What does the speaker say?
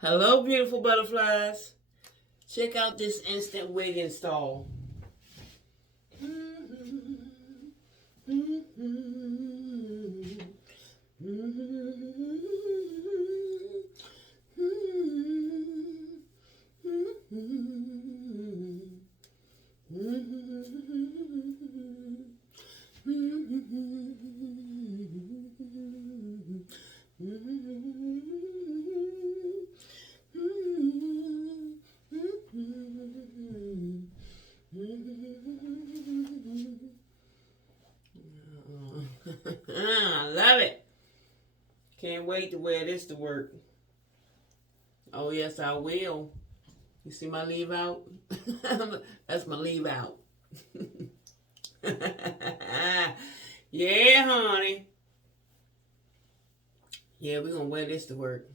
Hello, beautiful butterflies. Check out this instant wig install. I love it. Can't wait to wear this to work. Oh, yes, I will. You see my leave out? That's my leave out. Yeah, honey. Yeah, we're going to wear this to work.